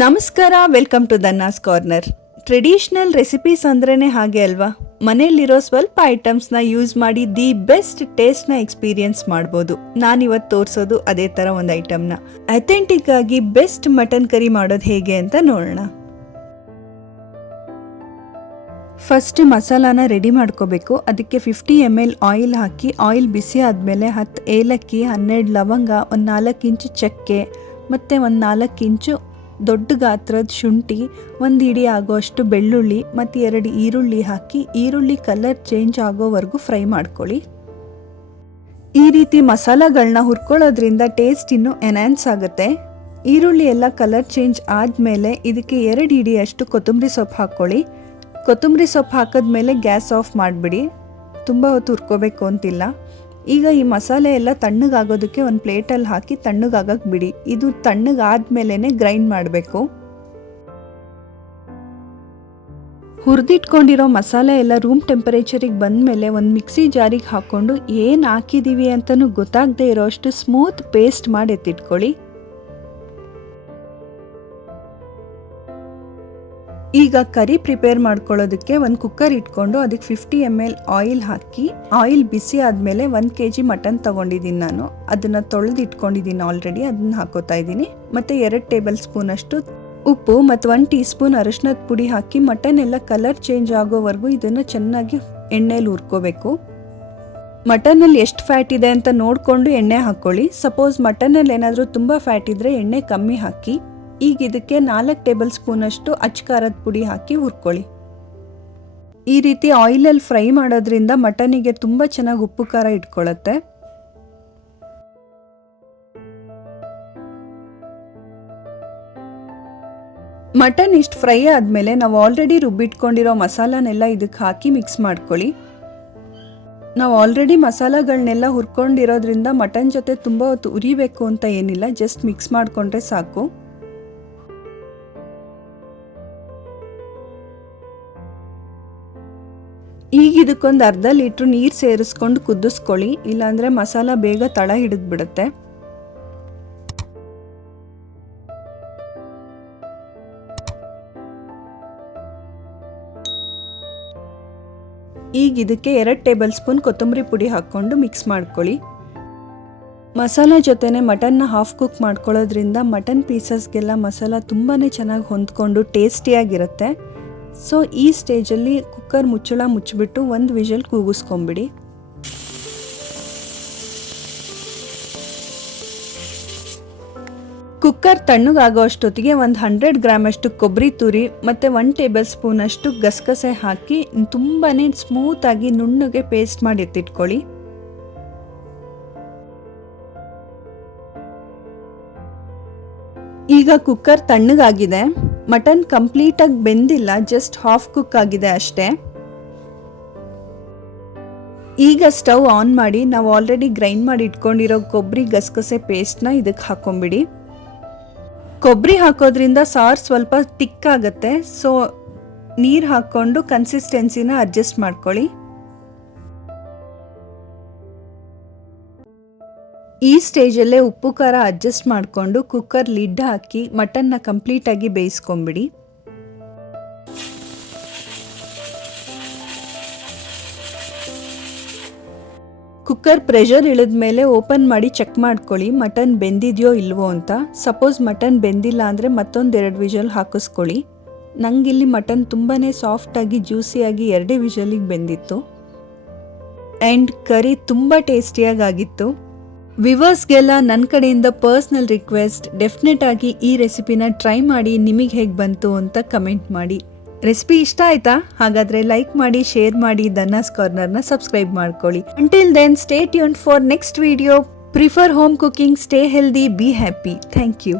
ನಮಸ್ಕಾರ, welcome to Danna's corner. Traditional recipes ಅಂದ್ರೇ ಹಾಗೆ ಅಲ್ವಾ? ಮನೆಯಲ್ಲಿರೋ ಸ್ವಲ್ಪ ಐಟಮ್ಸ್ನ ಯೂಸ್ ಮಾಡಿ ದಿ ಬೆಸ್ಟ್ ಟೇಸ್ಟ್ನ ಎಕ್ಸ್ಪೀರಿಯನ್ಸ್ ಮಾಡ್ಬೋದು. ನಾನಿವತ್ತು ತೋರಿಸೋದು ಅದೇ ಥರ ಒಂದು ಐಟಮ್ನ. ಅಥೆಂಟಿಕ್ ಆಗಿ ಬೆಸ್ಟ್ ಮಟನ್ ಕರಿ ಮಾಡೋದು ಹೇಗೆ ಅಂತ ನೋಡೋಣ. ಫಸ್ಟ್ ಮಸಾಲಾನ ರೆಡಿ ಮಾಡ್ಕೋಬೇಕು. ಅದಕ್ಕೆ 50 ml ಆಯಿಲ್ ಹಾಕಿ, ಆಯಿಲ್ ಬಿಸಿ ಆದಮೇಲೆ 10 ಏಲಕ್ಕಿ, 12 ಲವಂಗ, ಒಂದು 4 ಇಂಚು ಚಕ್ಕೆ ಮತ್ತು ಒಂದು 4 ಇಂಚು ದೊಡ್ಡ ಗಾತ್ರದ ಶುಂಠಿ, ಒಂದು ಹಿಡಿ ಆಗೋಷ್ಟು ಬೆಳ್ಳುಳ್ಳಿ ಮತ್ತು 2 ಈರುಳ್ಳಿ ಹಾಕಿ, ಈರುಳ್ಳಿ ಕಲರ್ ಚೇಂಜ್ ಆಗೋವರೆಗೂ ಫ್ರೈ ಮಾಡ್ಕೊಳ್ಳಿ. ಈ ರೀತಿ ಮಸಾಲಗಳನ್ನ ಹುರ್ಕೊಳ್ಳೋದ್ರಿಂದ ಟೇಸ್ಟ್ ಇನ್ನೂ ಎನ್ಹಾನ್ಸ್ ಆಗುತ್ತೆ. ಈರುಳ್ಳಿ ಎಲ್ಲ ಕಲರ್ ಚೇಂಜ್ ಆದಮೇಲೆ ಇದಕ್ಕೆ 2 ಹಿಡಿಯಷ್ಟು ಕೊತ್ತಂಬರಿ ಸೊಪ್ಪು ಹಾಕ್ಕೊಳ್ಳಿ. ಕೊತ್ತಂಬರಿ ಸೊಪ್ಪು ಹಾಕಿದ್ಮೇಲೆ ಗ್ಯಾಸ್ ಆಫ್ ಮಾಡಿಬಿಡಿ. ತುಂಬ ಹೊತ್ತು ಹುರ್ಕೋಬೇಕು ಅಂತಿಲ್ಲ. ಈಗ ಈ ಮಸಾಲೆ ಎಲ್ಲ ತಣ್ಣಗಾಗೋದಕ್ಕೆ ಒಂದು ಪ್ಲೇಟಲ್ಲಿ ಹಾಕಿ ತಣ್ಣಗಾಗಕ್ಕೆ ಬಿಡಿ. ಇದು ತಣ್ಣಗಾದ್ಮೇಲೆ ಗ್ರೈಂಡ್ ಮಾಡಬೇಕು. ಹುರಿದಿಟ್ಕೊಂಡಿರೋ ಮಸಾಲೆ ಎಲ್ಲ ರೂಮ್ ಟೆಂಪರೇಚರಿಗೆ ಬಂದಮೇಲೆ ಒಂದು ಮಿಕ್ಸಿ ಜಾರಿಗೆ ಹಾಕ್ಕೊಂಡು ಏನು ಹಾಕಿದ್ದೀವಿ ಅಂತಲೂ ಗೊತ್ತಾಗದೇ ಇರೋಷ್ಟು ಸ್ಮೂತ್ ಪೇಸ್ಟ್ ಮಾಡಿ ಎತ್ತಿಟ್ಕೊಳ್ಳಿ. ಈಗ ಕರಿ ಪ್ರಿಪೇರ್ ಮಾಡ್ಕೊಳ್ಳೋದಕ್ಕೆ ಒಂದು ಕುಕ್ಕರ್ ಇಟ್ಕೊಂಡು ಅದಕ್ಕೆ 50 ml ಆಯಿಲ್ ಹಾಕಿ, ಆಯಿಲ್ ಬಿಸಿ ಆದಮೇಲೆ 1 kg ಮಟನ್ ತೊಗೊಂಡಿದ್ದೀನಿ ನಾನು. ಅದನ್ನು ತೊಳೆದು ಇಟ್ಕೊಂಡಿದ್ದೀನಿ ಆಲ್ರೆಡಿ. ಅದನ್ನು ಹಾಕೋತಾ ಇದ್ದೀನಿ. ಮತ್ತು 2 ಟೇಬಲ್ ಸ್ಪೂನ್ ಅಷ್ಟು ಉಪ್ಪು ಮತ್ತು 1 ಟೀ ಸ್ಪೂನ್ ಅರಿಶಿನದ ಪುಡಿ ಹಾಕಿ ಮಟನ್ ಎಲ್ಲ ಕಲರ್ ಚೇಂಜ್ ಆಗೋವರೆಗೂ ಇದನ್ನು ಚೆನ್ನಾಗಿ ಎಣ್ಣೆಯಲ್ಲಿ ಹುರ್ಕೋಬೇಕು. ಮಟನಲ್ಲಿ ಎಷ್ಟು ಫ್ಯಾಟ್ ಇದೆ ಅಂತ ನೋಡಿಕೊಂಡು ಎಣ್ಣೆ ಹಾಕ್ಕೊಳ್ಳಿ. ಸಪೋಸ್ ಮಟನಲ್ಲಿ ಏನಾದರೂ ತುಂಬ ಫ್ಯಾಟ್ ಇದ್ದರೆ ಎಣ್ಣೆ ಕಮ್ಮಿ ಹಾಕಿ. ಈಗ ಇದಕ್ಕೆ 4 ಟೇಬಲ್ ಸ್ಪೂನ್ ಅಷ್ಟು ಅಚ್ಕಾರದ ಪುಡಿ ಹಾಕಿ ಹುರ್ಕೊಳ್ಳಿ. ಈ ರೀತಿ ಆಯಿಲಲ್ಲಿ ಫ್ರೈ ಮಾಡೋದ್ರಿಂದ ಮಟನಿಗೆ ತುಂಬ ಚೆನ್ನಾಗಿ ಉಪ್ಪು ಖಾರ ಇಟ್ಕೊಳ್ಳುತ್ತೆ. ಮಟನ್ ಇಷ್ಟು ಫ್ರೈ ಆದಮೇಲೆ ನಾವು ಆಲ್ರೆಡಿ ರುಬ್ಬಿಟ್ಕೊಂಡಿರೋ ಮಸಾಲನೆಲ್ಲ ಇದಕ್ಕೆ ಹಾಕಿ ಮಿಕ್ಸ್ ಮಾಡ್ಕೊಳ್ಳಿ. ನಾವು ಆಲ್ರೆಡಿ ಮಸಾಲಗಳನ್ನೆಲ್ಲ ಹುರ್ಕೊಂಡಿರೋದ್ರಿಂದ ಮಟನ್ ಜೊತೆ ತುಂಬ ಹೊತ್ತು ಉರಿಬೇಕು ಅಂತ ಏನಿಲ್ಲ, ಜಸ್ಟ್ ಮಿಕ್ಸ್ ಮಾಡಿಕೊಂಡ್ರೆ ಸಾಕು. ಈಗ ಇದಕ್ಕೊಂದು ಅರ್ಧ ಲೀಟ್ರ್ ನೀರು ಸೇರಿಸ್ಕೊಂಡು ಕುದಿಸ್ಕೊಳ್ಳಿ, ಇಲ್ಲಾಂದರೆ ಮಸಾಲ ಬೇಗ ತಳ ಹಿಡಿದ್ಬಿಡುತ್ತೆ. ಈಗ ಇದಕ್ಕೆ 2 ಟೇಬಲ್ ಸ್ಪೂನ್ ಕೊತ್ತಂಬರಿ ಪುಡಿ ಹಾಕ್ಕೊಂಡು ಮಿಕ್ಸ್ ಮಾಡ್ಕೊಳ್ಳಿ. ಮಸಾಲ ಜೊತೆನೆ ಮಟನ್ನ ಹಾಫ್ ಕುಕ್ ಮಾಡ್ಕೊಳ್ಳೋದ್ರಿಂದ ಮಟನ್ ಪೀಸಸ್ಗೆಲ್ಲ ಮಸಾಲ ತುಂಬಾ ಚೆನ್ನಾಗಿ ಹೊಂದ್ಕೊಂಡು ಟೇಸ್ಟಿಯಾಗಿರುತ್ತೆ. ಸೊ ಈ ಸ್ಟೇಜಲ್ಲಿ ಕುಕ್ಕರ್ ಮುಚ್ಚಳ ಮುಚ್ಚಿಬಿಟ್ಟು 1 ವಿಷಲ್ ಕೂಗಿಸ್ಕೊಂಬಿಡಿ. ಕುಕ್ಕರ್ ತಣ್ಣಗಾಗೋ ಅಷ್ಟೊತ್ತಿಗೆ ಒಂದು 100 ಗ್ರಾಮ್ ಅಷ್ಟು ಕೊಬ್ಬರಿ ತುರಿ ಮತ್ತು 1 ಟೇಬಲ್ ಸ್ಪೂನ್ ಅಷ್ಟು ಗಸಗಸೆ ಹಾಕಿ ತುಂಬಾ ಸ್ಮೂತಾಗಿ ನುಣ್ಣಗೆ ಪೇಸ್ಟ್ ಮಾಡಿ ಎತ್ತಿಟ್ಕೊಳ್ಳಿ. ಈಗ ಕುಕ್ಕರ್ ತಣ್ಣಗಾಗಿದೆ. ಮಟನ್ ಕಂಪ್ಲೀಟಾಗಿ ಬೆಂದಿಲ್ಲ, ಜಸ್ಟ್ ಹಾಫ್ ಕುಕ್ ಆಗಿದೆ ಅಷ್ಟೇ. ಈಗ ಸ್ಟವ್ ಆನ್ ಮಾಡಿ ನಾವು ಆಲ್ರೆಡಿ ಗ್ರೈಂಡ್ ಮಾಡಿ ಇಟ್ಕೊಂಡಿರೋ ಕೊಬ್ಬರಿ ಗಸಗಸೆ ಪೇಸ್ಟ್ನ ಇದಕ್ಕೆ ಹಾಕೊಂಬಿಡಿ. ಕೊಬ್ಬರಿ ಹಾಕೋದ್ರಿಂದ ಸಾರು ಸ್ವಲ್ಪ ತಿಕ್ ಆಗುತ್ತೆ. ಸೊ ನೀರು ಹಾಕ್ಕೊಂಡು ಕನ್ಸಿಸ್ಟೆನ್ಸಿನ ಅಡ್ಜಸ್ಟ್ ಮಾಡ್ಕೊಳ್ಳಿ. ಈ ಸ್ಟೇಜಲ್ಲೇ ಉಪ್ಪು ಖಾರ ಅಡ್ಜಸ್ಟ್ ಮಾಡಿಕೊಂಡು ಕುಕ್ಕರ್ ಲಿಡ್ ಹಾಕಿ ಮಟನ್ನ ಕಂಪ್ಲೀಟಾಗಿ ಬೇಯಿಸ್ಕೊಂಬಿಡಿ. ಕುಕ್ಕರ್ ಪ್ರೆಷರ್ ಇಳಿದ ಮೇಲೆ ಓಪನ್ ಮಾಡಿ ಚೆಕ್ ಮಾಡ್ಕೊಳ್ಳಿ ಮಟನ್ ಬೆಂದಿದೆಯೋ ಇಲ್ವೋ ಅಂತ. ಸಪೋಸ್ ಮಟನ್ ಬೆಂದಿಲ್ಲ ಅಂದರೆ ಮತ್ತೊಂದು 2 ವಿಷಲ್ ಹಾಕಿಸ್ಕೊಳ್ಳಿ. ನಂಗಿಲ್ಲಿ ಮಟನ್ ತುಂಬಾ ಸಾಫ್ಟಾಗಿ ಜ್ಯೂಸಿಯಾಗಿ 2 ವಿಷಲಿಗೆ ಬೆಂದಿತ್ತು. ಆ್ಯಂಡ್ ಕರಿ ತುಂಬ ಟೇಸ್ಟಿಯಾಗಿತ್ತು. ವಿವರ್ಸ್ಗೆಲ್ಲ ನನ್ನ ಕಡೆಯಿಂದ ಪರ್ಸ್ನಲ್ ರಿಕ್ವೆಸ್ಟ್, ಡೆಫಿನೆಟ್ ಆಗಿ ಈ ರೆಸಿಪಿನ ಟ್ರೈ ಮಾಡಿ ನಿಮಗೆ ಹೇಗೆ ಬಂತು ಅಂತ ಕಮೆಂಟ್ ಮಾಡಿ. ರೆಸಿಪಿ ಇಷ್ಟ ಆಯ್ತಾ? ಹಾಗಾದರೆ ಲೈಕ್ ಮಾಡಿ, ಶೇರ್ ಮಾಡಿ, ದನ್ನಾಸ್ ಕಾರ್ನರ್ನ ಸಬ್ಸ್ಕ್ರೈಬ್ ಮಾಡ್ಕೊಳ್ಳಿ. Until then stay tuned for next video. Prefer home cooking, stay healthy, be happy. Thank you.